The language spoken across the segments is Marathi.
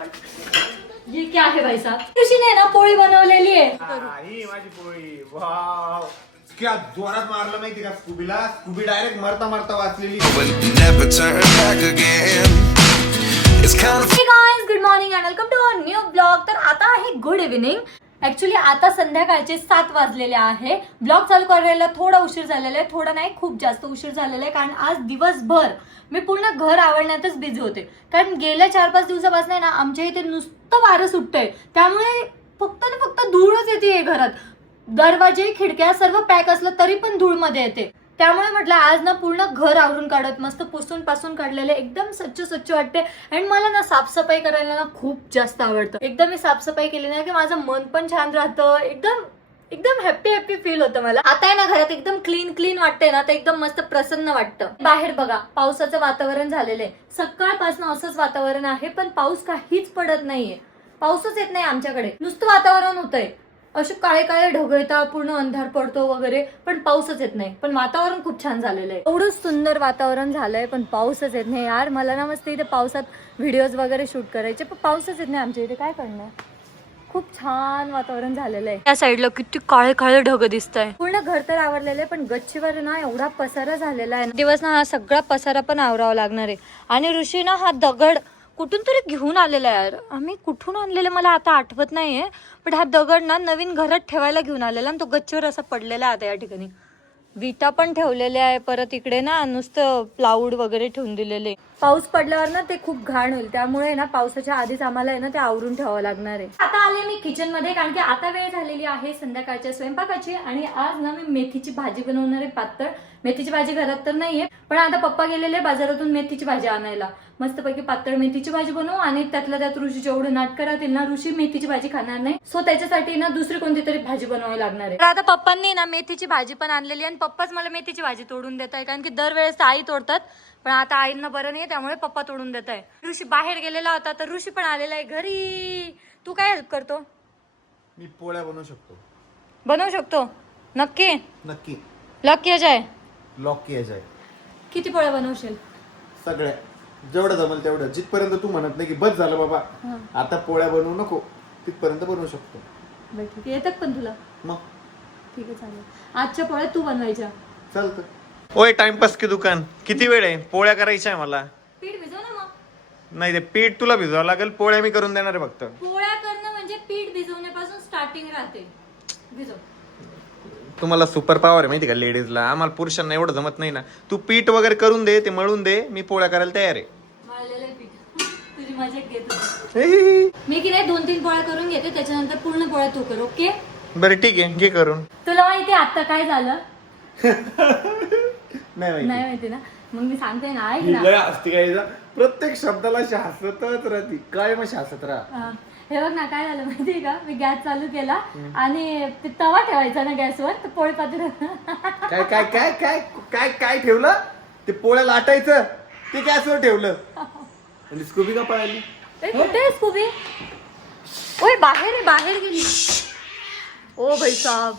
ये क्या है भाई साहब? ऋषीने ना पोळी बनवलेली आहे. ही माझी पोळी. वाव, क्या जोरात मारलं माहिती का स्कूबीला. स्कूबी डायरेक्ट मरता मरता वाचलेली. Hey guys, good morning and welcome to our new vlog. तर आता आहे गुड इव्हिनिंग. ऍक्च्युली आता संध्याकाळचे 7 वाजलेले आहे. ब्लॉग चालू करायला थोडा उशीर झालेला आहे, थोडा नाही खूप जास्त उशीर झालेला आहे, कारण आज दिवसभर मी पूर्ण घर आवरण्यातच बिझी होते. कारण गेल्या 4-5 दिवसापासून ना आमच्या इथे नुसतं वारं सुटतंय, त्यामुळे फक्त ना फक्त धूळच येते घरात. दरवाजे खिडक्या सर्व पॅक असलं तरी पण धूळ मध्ये येते. त्यामुळे म्हटलं आज ना पूर्ण घर आवरून काढत, मस्त पुसून पासून काढलेले एकदम स्वच्छ स्वच्छ वाटते. आणि मला ना साफसफाई करायला ना खूप जास्त आवडतं. एकदम मी साफसफाई केली ना की माझं मन पण छान राहतं, एकदम एकदम हॅप्पी हॅप्पी फील होतं मला. आता आहे ना घरात एकदम क्लीन क्लीन वाटतंय ना, तर एकदम मस्त प्रसन्न वाटतं. बाहेर बघा पावसाचं वातावरण झालेलं आहे. सकाळपासून असंच वातावरण आहे, पण पाऊस काहीच पडत नाहीये. पाऊसच येत नाही आमच्याकडे, नुसतं वातावरण होतंय. असे काळे काळे ढग येतात, पूर्ण अंधार पडतो वगैरे, पण पाऊसच येत नाही. पण वातावरण खूप छान झालेलं आहे. एवढं सुंदर वातावरण झालंय, पण पाऊसच येत नाही यार. मला ना मस्त इथे पावसात व्हिडिओज वगैरे शूट करायचे, पण पाऊसच येत नाही आमच्या इथे. काय करणार. खूप छान वातावरण झालेलं आहे. त्या साईडला किती काळे काळे ढग दिसत आहे. पूर्ण घर तर आवरलेलं आहे, पण गच्चीवर ना एवढा पसारा झालेला आहे. दिवस ना हा सगळा पसारा पण आवरावा लागणार आहे. आणि ऋषी ना हा दगड कुठून तरी घेऊन आलेला आहे यार. आम्ही कुठून आणलेलं मला आता आठवत नाहीये, पण हा दगड ना नवीन घरात ठेवायला घेऊन आलेला आणि तो गच्चीवर असा पडलेला आहे आता या ठिकाणी. विटा पण ठेवलेल्या आहे, परत इकडे ना नुसतं प्लाऊड वगैरे ठेवून दिलेले. पाऊस पडल्यावर ना ते खूप घाण होईल, त्यामुळे ना पावसाच्या आधीच आम्हाला आहे ना ते आवरून ठेवावं लागणार आहे. आता आले मी किचन मध्ये, कारण की आता वेळ झालेली आहे संध्याकाळच्या स्वयंपाकाची. आणि आज ना मी मेथीची भाजी बनवणार आहे पातळ. मेथीची भाजी घरात तर नाहीये, पण आता पप्पा गेलेले बाजारातून मेथीची भाजी आणायला. मस्तपैकी पातळ मेथीची भाजी बनवू, आणि त्यातल्या त्यात ऋषी जेवढं नाटक राहतील ना, ऋषी मेथीची भाजी खाणार नाही, सो त्याच्यासाठी ना दुसरी कोणती तरी भाजी बनवावी लागणार आहे. तर आता पप्पांनी ना मेथीची भाजी पण आणलेली, आणि पप्पाच मला मेथीची भाजी तोडून देत आहे, कारण की दरवेळेस आई तोडतात, पण आता आईंना बरं नाही त्यामुळे पप्पा तोडून देत आहे. ऋषी बाहेर गेलेला होता, तर ऋषी पण आलेला आहे घरी. तू काय हेल्प करतो? मी पोळ्या बनवू शकतो. बनवू शकतो? नक्की? नक्की. लॉक किया जाए? लॉक किया जाए. किती पोळ्या बनवशील? सगळ्या, जेवढं जमेल तेवढं. जिथपर्यंत तू म्हणत नाही की बस झालं बाबा आता पोळ्या बनवू नको, तिथपर्यंत बनवू शकतो. बरं ठीक आहे. येतात पण तुला? मग ठीक आहे, चालेल. आजच्या पोळ्या तू बनवायच्या. चालतं. ओय टाइमपास की दुकान. किती वेळ आहे? पोळ्या करायच्या आहे मला. पीठ भिजव ना मग. नाही, ते पीठ तुला भिजवावं लागेल, पोळ्या मी करून देणार आहे फक्त. पोळ्या करणं म्हणजे पीठ भिजवण्यापासून स्टार्टिंग राहते. भिजव. तुम्हाला सुपर पॉवर आहे माहिती का लेडीजला. आम्हाला पुरुषांना एवढं जमत नाही ना. तू पीठ वगैरे करून दे, ते मळून दे, मी पोळ्या करायला तयार आहे. मळलेलं पीठ. तुझी मजा घेतो मी की नाही. 2-3 पोळ्या करून घेते, त्याच्यानंतर पूर्ण पोळ्या तू कर. ओके? बरं ठीक आहे, घे करून. तुला माहिती आता काय झालं? नाही माहिती ना, मग मी सांगते ना, ऐक ना. लय हसती काय, प्रत्येक शब्दाला हसतच राहती. काय मग हसत राहा. हे बघ ना, काय झालं माहितीये का, मी गॅस चालू केला आणि ते तवा ठेवायचा ना गॅसवर, तर पोळी पात्र काय काय काय काय काय काय ठेवलं? ते पोळ्या लाटायचं, ते गॅसवर ठेवलं. आणि स्कूबी का पळाली? कुठे स्कूबी? ओय बाहेर गेली. ओ भाई साहब,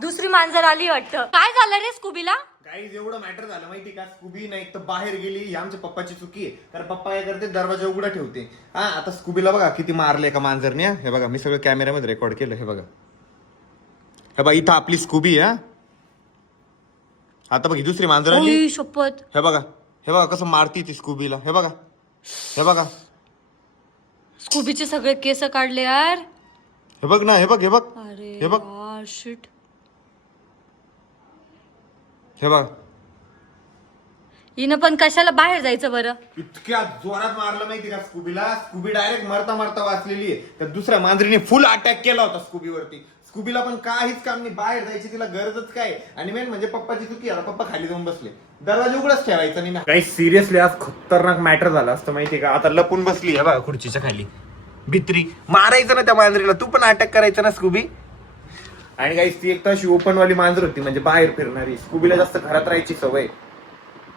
दुसरी मांजर आली वाटतं. काय झालं रे स्कूबीला? गाईज एवढं मॅटर झालं माहिती का. स्कूबी नाही तर बाहेर गेली, ही आमच्या पप्पाची चुकी आहे. कारण पप्पा काय करते, दरवाजा उघडा ठेवते. हा, आता स्कूबीला बघा किती मारले का मांजरने. हे बघा, मी सगळं कॅमेऱ्यामध्ये रेकॉर्ड केलं. हे बघा, हे बघा, इथं आपली स्कूबी आहे. आता बघ, ही दुसरी मांजर आली. शपथ. हे बघा कसं मारती ती स्कूबीला. हे बघा स्कूबीचे सगळे केस काढले यार. हे बघ ना, हे बघ अरे हे बघ, शिट. हे बघ. हिनं पण कशाला बाहेर जायचं बरं? इतक्या जोरात मारलं माहिती का स्कूबीला. स्कूबी डायरेक्ट मरता मरता वाचलेली आहे. तर दुसऱ्या मांजरीने फुल अटॅक केला होता स्कूबीवरती. स्कूबीला पण काहीच काम नाही, बाहेर जायची तिला गरजच काय. आणि मेन म्हणजे पप्पाची चुकी. आता पप्पा खाली जाऊन बसले, दरवाजा उघडच ठेवायचा नाही ना. काही सिरियसली आज खतरनाक मॅटर झाला असतं माहिती का. आता लपून बसली आहे बघा खुर्चीच्या खाली, भित्री. मारायचं ना त्या मांजरीला, तू पण अटॅक करायचं ना स्कूबी. आणि काही ती एक तशी ओपन वाली मांजर होती, म्हणजे बाहेर फिरणारी. स्कूबीला जास्त घरात राहायची सवय.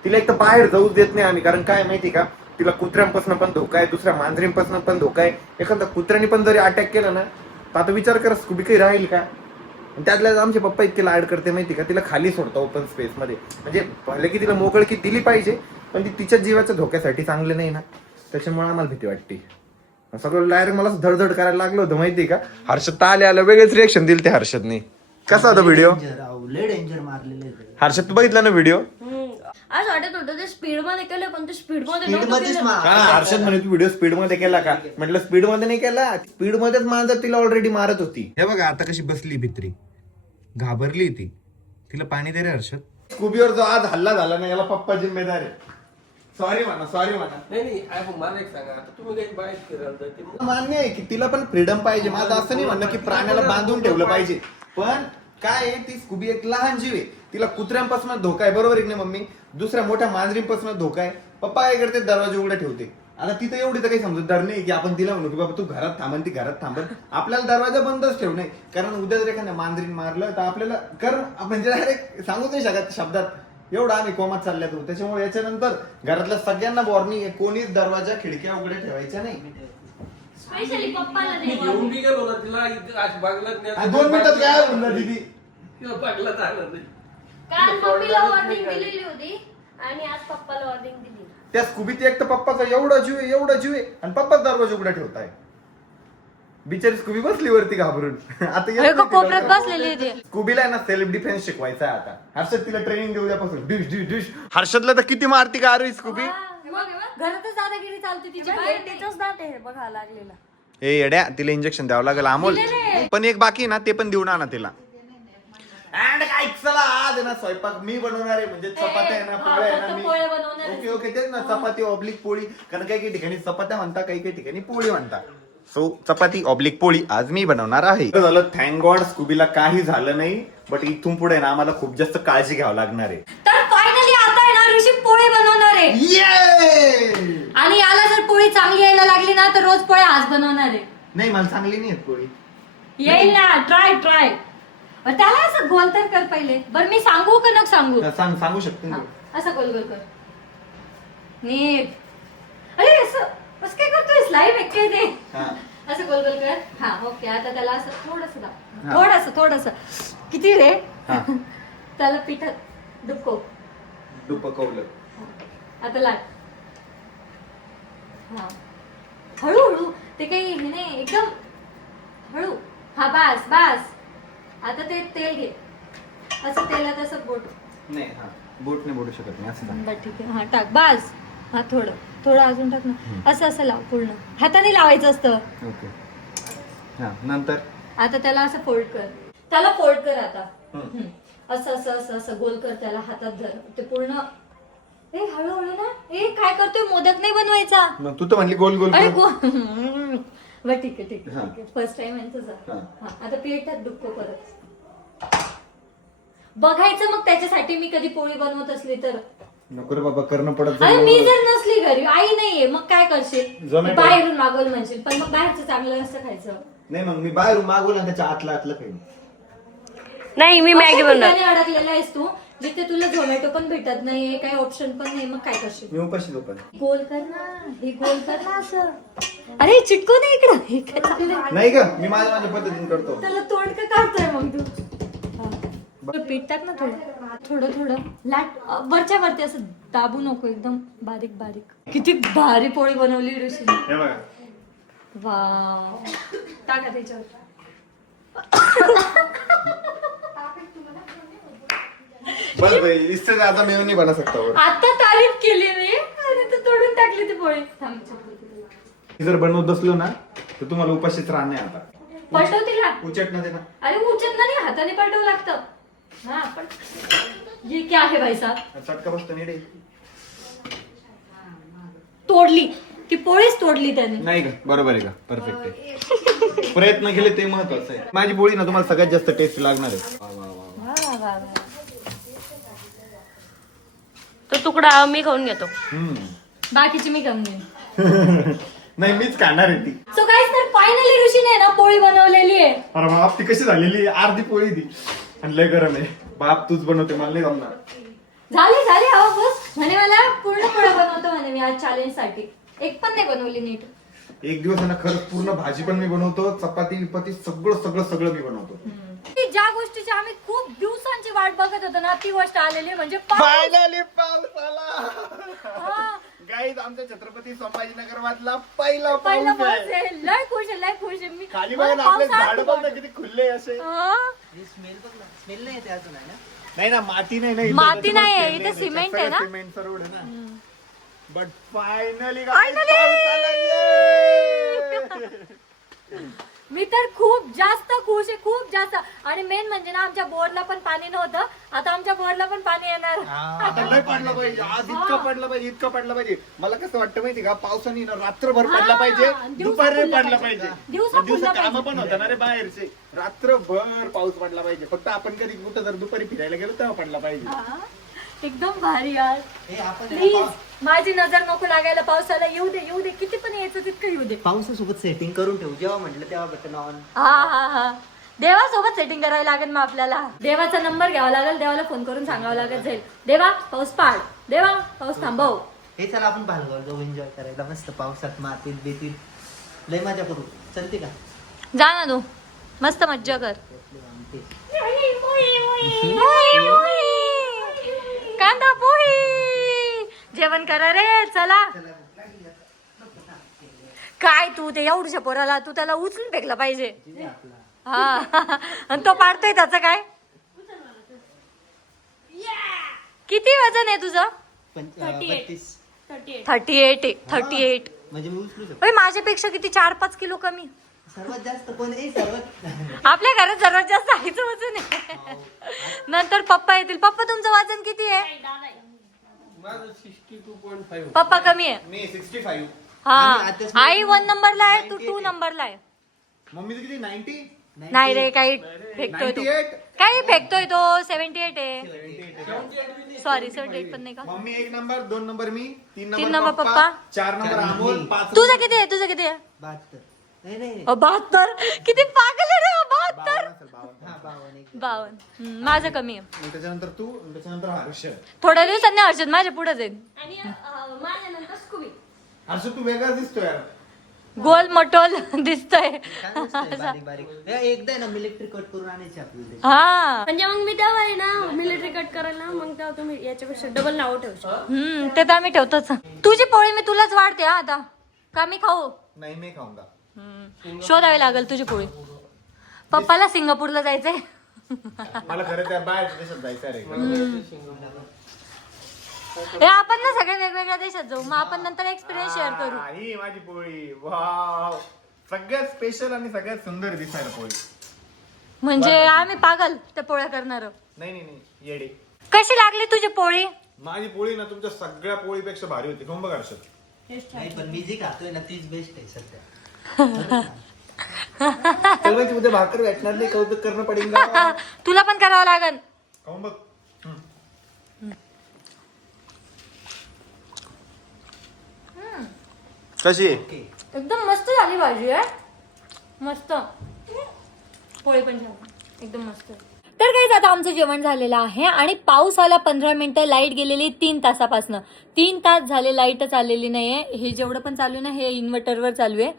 तिला एक तर बाहेर जाऊच देत नाही आम्ही, कारण काय माहिती का, तिला कुत्र्यांपासून पण धोका आहे, दुसऱ्या मांजरींपासून पण धोका आहे. एखादा कुत्र्याने पण जरी अटॅक केला ना, तर आता विचार करा स्कूबी काही राहील का. त्यातल्या आमचे पप्पा इतके लाड करते माहिती का, तिला खाली सोडता ओपन स्पेस मध्ये. म्हणजे भले की तिला मोकळकी दिली पाहिजे, पण ती तिच्या जीवाच्या धोक्यासाठी चांगले नाही ना, त्याच्यामुळे आम्हाला भीती वाटते. सगळं डायरेक्ट मला धडधड करायला लागलं होतं माहितीये का. हर्षद आलं वेगळेच रिएक्शन दिले ते हर्षदने. कसा होता व्हिडिओ? डेंजर मारलेले हर्षद तू बघितला ना व्हिडिओ? आज वाटत होतं ते स्पीड मध्ये केलं पण ते स्पीड मध्ये स्पीड मध्येच हर्षद म्हणे तू व्हिडिओ स्पीड मध्ये केला का? म्हटलं स्पीड मध्ये नाही केला, स्पीड मध्येच मांजर तिला ऑलरेडी मारत होती. हे बघा आता कशी बसली भित्री, घाबरली ती. तिला पाणी दे रे हर्षद. स्कूबीवर जो आज हल्ला झाला ना याला पप्पा जिम्मेदार आहे. सॉरी म्हणा. मान्य आहे की तिला पण फ्रीडम पाहिजे. माझं असं नाही म्हणणं की प्राण्याला बांधून ठेवलं पाहिजे, पण काय आहे ती स्कूबी एक लहान जीव आहे. तिला कुत्र्यांपासून धोका आहे, बरोबर आहे की नाही मम्मी? दुसऱ्या मोठ्या मांजरींपासून धोका आहे. पप्पा काय करते, दरवाजे उघडे ठेवते. आता तिथं एवढी तर काही समजदार नाही की आपण तिला म्हणू की बाबा तू घरात थांबन, ती घरात थांबन. आपल्याला दरवाजा बंदच ठेवणे, कारण उद्या जर एखाद्या मांजरीन मारलं तर आपल्याला कारण म्हणजे डायरेक्ट सांगूच नाही शकत शब्दात एवढा आम्ही कोमात चालल्या तू. त्याच्यामुळे याच्यानंतर घरातल्या सगळ्यांना वॉर्निंग आहे, कोणीच दरवाजा खिडक्या उघड्या ठेवायच्या नाही. स्पेशली पप्पाला दे. घेऊन बी गेलो ना तिला इथं आज बागलात 2 मिनिटात काय म्हणलं दीदी? तिला बागलात आलं नाही. काल मम्मीला वॉर्निंग दिलेली होती आणि आज पप्पाला वॉर्निंग दिली. त्या स्कूबीत एक तर पप्पाचा एवढा जीव आहे आणि पप्पाच दरवाजा उघडा ठेवताय. बिचारी स्कूबी बसली वरती घाबरून. आता येत नाही ती कोपऱ्यात लवकर. बसलेली आहे ती. स्कूबीला आहे ना सेल्फ डिफेन्स शिकवायचा आहे आता. हर्षद तिला ट्रेनिंग देऊ द्यापासून. Dish dish dish. हर्षदला तर किती मारती का अरे स्कूबी. घरातच दादागिरी चालते तिची, बाहेर नाही. तिचंच दात आहे बघा लागलेला. ए येड्या, तिला इंजेक्शन द्यावं लागेल अमोल. पण एक बाकी आहे ना, ते पण देऊन आणा तिला. अँड काय चला आज आहे ना स्वयंपाक मी बनवणार आहे. म्हणजे चपात्या आहे ना, पोळ्या आहे ना मी. पोळ्या बनवणार आहे. ओके तेच ना, चपाती ऑब्लिक पोळी. कारण काही ठिकाणी चपात्या म्हणता, काही ठिकाणी पोळी म्हणता. सो चपाती ऑब्लिक पोळी आज मी बनवणार आहे. झालं, थँक गॉड स्कूबीला काही झालं नाही. बट इथून पुढे ना आम्हाला खूप जास्त काळजी घ्यावी लागणार आहे. तर फायनली आता आहे ना ऋषी पोळी बनवणार आहे. आणि याला जर पोळी चांगली यायला लागली ना तर रोज पोळ्या आज बनवणार आहे. नाही मला चांगली नाही येत पोळी. येईल ना, ट्राय. त्याला असं गोल तर कर पहिले. बरं मी सांगू का नको सांगू? सांगू शकते हा, असं गोल कर नीट. अरे असं काय करतोय, स्लाईम एक काय ते. असं गोल कर. हा ओके. आता त्याला असं थोडस किती रे त्याला पिठात डुबकवलं. आता लाट. हा हळूहळू, ते काही हे नाही, एकदम हळू. हा बास. आता ते तेल घे, असं तेलात असं बोट नाही. हा बोट नाही बोलू शकत नाही असं. बरं ठीक आहे. हा टाक बास. हा थोडं अजून टाक ना. असं लाव पूर्ण. हाताने लावायचं असतं. ओके. हा नंतर आता त्याला असं फोल्ड कर आता. असं गोल कर. त्याला हातात धर. ते पूर्ण हळूहळू ना. काय करतोय, मोदक नाही बनवायचा. मग तू तर म्हणली गोल गोल अरे कर. बरं ठीक आहे. फर्स्ट टाइम आहे तुझा. आता पिठात डुबको परत बघायचं. मग त्याच्यासाठी मी कधी पोळी बनवत असली तर नको रे बाबा, करणं पडत. अरे मी जर नसली घरी, आई नाहीये, मग काय करशील? Zomato. बाहेरून मागवलं म्हणशील, पण मग बाहेरचं चांगलं नसतं खायचं. नाही मग मी बाहेरून मागवलं त्याच्या आतलं काही. नाही मी मॅगी अशा बनवणार. ठिकाणी अडकलेला आहेस तू जिथे तुला झोमॅटो पण भेटत नाहीये, काही ऑप्शन पण नाही, मग काय करशील? मी उपाशी झोपन. गोल कर ना, हे गोल कर ना असं. अरे चिटको नाही इकडं. हे काय चाललंय? नाही का, मी माझ्या पद्धतीने करतो. त्याला तोंड का काढतोय मग तू? हा. पीठ टाक ना थोडं लाट. वरच्या वरती असं दाबू नको, एकदम बारीक. किती भारी पोळी बनवली ऋषीने. हे बघा. वाव. टाका त्याच्यावर. बस भाई, इससे ज्यादा मैं नहीं बना सकता. आता तारीफ केली मी आणि तू तोडून टाकली ती पोळी. जर बनवत बसलो ना तर तुम्हाला उपाशीच राहणे. आता पलटव तिला. उचट ना देना. अरे उचलना नाही, हाताने पलटव लागतं. हा पण ये क्या आहे भाई साहब. चटका बसतो नीडे. तोडली ती पोळीच तोडली त्याने. नाही का, बरोबर आहे का, परफेक्ट आहे. प्रयत्न केले ते महत्वाचं आहे. माझी पोळी ना तुम्हाला सगळ्यात जास्त टेस्ट लागणार आहे. वा. तो तुकडा मी खाऊन घेतो. बाकीची मी कमी घेईन. नाही मीच खाणार आहे ती. सो गाईस, तर फायनली ऋषीने ना पोळी बनवलेली आहे. अरे बाप, ती कशी झालेली आहे? अर्धी पोळी ती आणि लय गरम आहे. बाप तूच बनवते, मला नाही जमणार. झाली अहो बस. म्हणे मला पूर्ण पोळ्या बनवतो म्हणे मी आज चॅलेंज साठी. एक पण नाही बनवली नीट. एक दिवस ना खरंच पूर्ण भाजी पण मी बनवतो, चपाती विपाती सगळं मी बनवतो. ज्या गोष्टीची आम्ही खूप दिवसांची वाट बघत होतो ना, ती गोष्ट आलेली म्हणजे फायनली पाऊस आला. गाईज आमच्या छत्रपती संभाजीनगर मधला पहिला पहिला पाऊस पाऊस आहे. आहे. लय खुश आहे, लय खुश आहे मी. खाली मला बघा ना, आपले पाऊस झाड आला बघ ना खूप किती खुलले असे. हा. स्मेल बघ ना, स्मेल नाही येते अजून आहे ना. नाही ना, माती नाही ना इथं, माती त्याच्यामुळे नाही आहे, smell इथे नाही. सिमेंट सगळं आहे ना. सिमेंटचा रोड आहे ना. बट फायनली मी तर खूप जास्त खुश आहे, खूप जास्त. आणि मेन म्हणजे ना, आमच्या बोरला पण पाणी नव्हतं, आता आमच्या बोरला पण पाणी येणार. आता लय पडलं पाहिजे, आज इतकं पडलं पाहिजे, इतकं पडलं पाहिजे. मला कसं वाटतं माहिती का, पावसाने ना रात्रभर पडला पाहिजे, दिवसा दुपारी पडला पडला पाहिजे. पाहिजे. दिवसा दिवसा पडला कामं पाहिजे. पण होतं ना रे बाहेरचे, रात्रभर पाऊस पडला पाहिजे. फक्त आपण कधी कुठं जर दुपारी फिरायला गेलो तेव्हा पडला पाहिजे. हा. एकदम भारी यार. हे आपण प्लीज माझी नजर नको लागायला पावसाला. येऊ दे, येऊ दे, किती पण यायचं तितकं येऊ दे. पावसासोबत सेटिंग करून ठेवू, जेव्हा म्हटलं तेव्हा बटन ऑन. हा हा हा. देवासोबत सेटिंग करायला लागेल मग आपल्याला. देवाचा नंबर घ्यावा लागेल, देवाला फोन करून सांगावं लागेल जाईल, देवा पाऊस पाड, देवा पाऊस थांबव. हे चला आपण भालगाव जाऊ एन्जॉय करायला मस्त पावसात मातीत बेतीत लय मजा करू. चलते का? जा ना तू, मस्त मज्जा कर. ते. कांदा पोही जेवण करा रे, चला. काय तू ते एवढ्या पोराला तू त्याला उचलून फेकला पाहिजे. हे आपला. हा. आणि तो पाडतोय त्याचं काय? किती वजन आहे तुझं? 32. 38 आहे, 38. म्हणजे मी उचलू शकतो. ओय, माझ्यापेक्षा किती 4-5 किलो कमी. सर्वात जास्त कोण आहे? सर्वात आपल्या घरात सर्वात जास्त आईचं वजन आहे. नंतर पप्पा येतील. पप्पा तुमचं वजन किती आहे? माझं 62.5. पप्पा कमी आहे. मी 65. हा. आणि आता आई 1 नंबरला आहे, तू 98 2 नंबरला आहे. मम्मीचं किती 90? नाही रे, काही फेकतोय तो. 98? काही फेकतोय तो. 78 आहे. सॉरी 78 पण नाही का. मम्मी 1 नंबर, 2 नंबर मी, 3 तीन नंबर नंबर पप्पा, पप्पा, 4 नंबर अमोल, 5 तुझं किती आहे? तुझं किती आहे? 72. नाही नाही 72. किती पागल आहे रे 72. 52. हा 52 एक. 52. माझं कमी आहे. मग त्याच्यानंतर तू, आणि त्याच्यानंतर हर्षद. थोड्या दिवसांनी हर्षद माझ्या पुढे जाईल. आणि माझ्यानंतर स्कूबी. हर्षद तू वेगळाच दिसतो यार. गोल मटोल दिसतोय. काय दिसतंय बारीक बारीक. हे एकदा आहे ना मिलिटरी कट करून आणायची आपल्याला. हा. म्हणजे मग मी तेव्हा आहे ना मिलिटरी कट करायला ना, मग तेव्हा तुम्ही याच्यापेक्षा डबल नाव ठेवू शकता. ते तर आम्ही ठेवतोच. तुझी पोळी मी तुलाच वाढते हा आता. का मी खाऊ? नाही मी खाऊंगा. शोधावी लागेल तुझी पोळी. पप्पाला सिंगापूरला जायचंय. मला खरं त्या बाहेर देशात जायचं रे. हे आपण ना सगळे वेगवेगळ्या देशात जाऊ, मग आपण नंतर एक्सपिरियन्स शेअर करू. ही माझी पोळी, वाव. सगळ्यात स्पेशल आणि सगळ्यात सुंदर दिसायला पोळी. म्हणजे आम्ही पागल त्या पोळ्या करणार. नाही नाही नाही, येडे. कशी लागली तुझी पोळी? माझी पोळी ना तुमच्या सगळ्या पोळीपेक्षा भारी होती. कोण बघ हर्षद. नाही पण मी जी खातोय ना तीच बेस्ट आहे सध्या. कलवायची उद्या भाकर भेटणार नाही, कौतुक करणं पडेल का? तुला पण करावं लागल. खाऊन बघ. कशी आहे? ओके. एकदम मस्त झाली भाजी आहे. मस्त. पोळी पण छान, एकदम मस्त. तर काहीच आता आमचं जेवण झालेलं आहे आणि पाऊस आला 15 मिनिटं, लाईट गेलेली 3 तासापासून. 3 तास झाले लाईटच आलेली नाहीये. हे जेवढं पण चालू आहे ना, हे इन्व्हर्टरवर चालू आहे.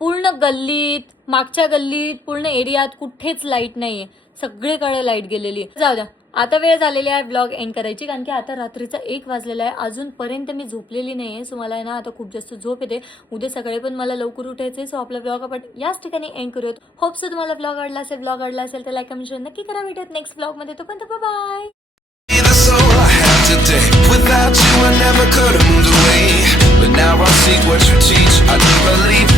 पूर्ण गल्लीत, मागच्या गल्लीत, पूर्ण एरियात कुठेच लाईट नाहीये. सगळीकडे लाईट गेलेली. जाऊ द्या, आता वेळ झालेली आहे ब्लॉग एंड करायची, कारण की आता रात्रीचा 1 वाजलेला आहे. अजूनपर्यंत मी झोपलेली नाहीये. सो मला आहे ना आता खूप जास्त झोप येते. उद्या सकाळी पण मला लवकर उठायचंय. सो आपला ब्लॉग आपण याच ठिकाणी एंड करूयात. होप सो तुम्हाला ब्लॉग आवडला असेल. ब्लॉग आवडला असेल तर लाईक कमेंट शेअर नक्की करा. भेटूयात नेक्स्ट ब्लॉगमध्ये. तोपर्यंत bye. The soul I have today. Without you, I never could have moved away. But now I see what you teach. I do believe